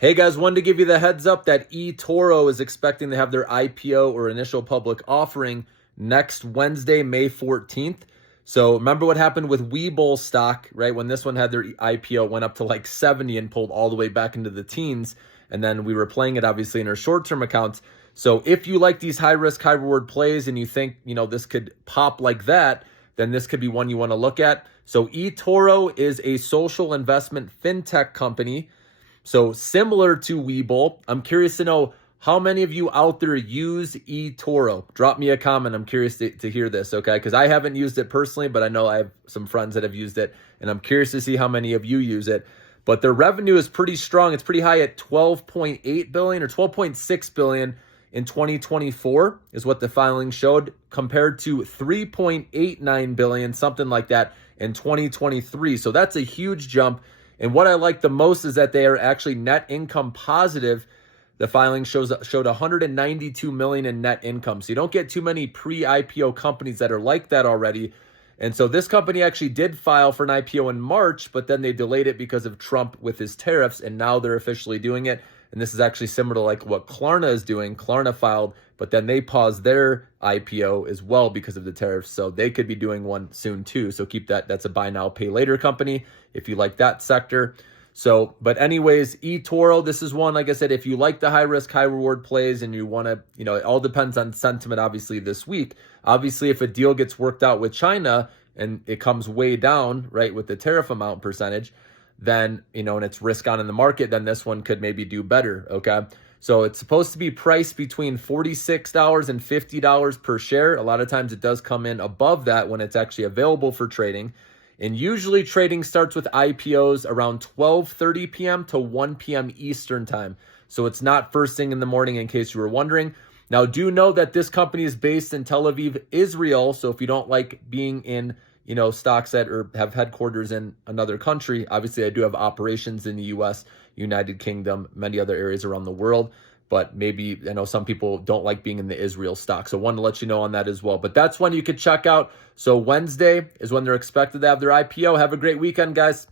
Hey guys, wanted to give you the heads up that eToro is expecting to have their IPO or initial public offering next Wednesday, May 14th. So remember what happened with Webull stock, right? When this one had their IPO, it went up to like 70 and pulled all the way back into the teens. And then we were playing it obviously in our short-term accounts. So if you like these high risk, high reward plays and you think, this could pop like that, then this could be one you want to look at. So eToro is a social investment fintech company. So similar to Webull, I'm curious to know how many of you out there use eToro. Drop me a comment. I'm curious to hear this, okay? Because I haven't used it personally, but I know I have some friends that have used it, and I'm curious to see how many of you use it. But their revenue is pretty strong. It's pretty high at 12.8 billion or 12.6 billion in 2024 is what the filing showed, compared to 3.89 billion, something like that, in 2023. So that's a huge jump. And what I like the most is that they are actually net income positive. The filing showed 192 million in net income. So you don't get too many pre-IPO companies that are like that already. And so this company actually did file for an IPO in March, but then they delayed it because of Trump with his tariffs, and now they're officially doing it. And this is actually similar to like what Klarna is doing. Klarna filed, but then they paused their IPO as well because of the tariffs. So they could be doing one soon too. So keep that. That's a buy now, pay later company if you like that sector. So, but anyways, eToro, this is one, like I said, if you like the high risk, high reward plays and you want to, it all depends on sentiment, obviously, this week. Obviously, if a deal gets worked out with China and it comes way down, right, with the tariff amount percentage, then, and it's risk on in the market, then this one could maybe do better, okay? So it's supposed to be priced between $46 and $50 per share. A lot of times it does come in above that when it's actually available for trading. And usually trading starts with IPOs around 12:30 p.m. to 1 p.m. Eastern time. So it's not first thing in the morning, in case you were wondering. Now, do know that this company is based in Tel Aviv, Israel. So if you don't like being in, stocks that or have headquarters in another country, obviously I do have operations in the U.S., United Kingdom, many other areas around the world. But maybe, I know some people don't like being in the Israel stock. So wanted to let you know on that as well. But that's one you could check out. So Wednesday is when they're expected to have their IPO. Have a great weekend, guys.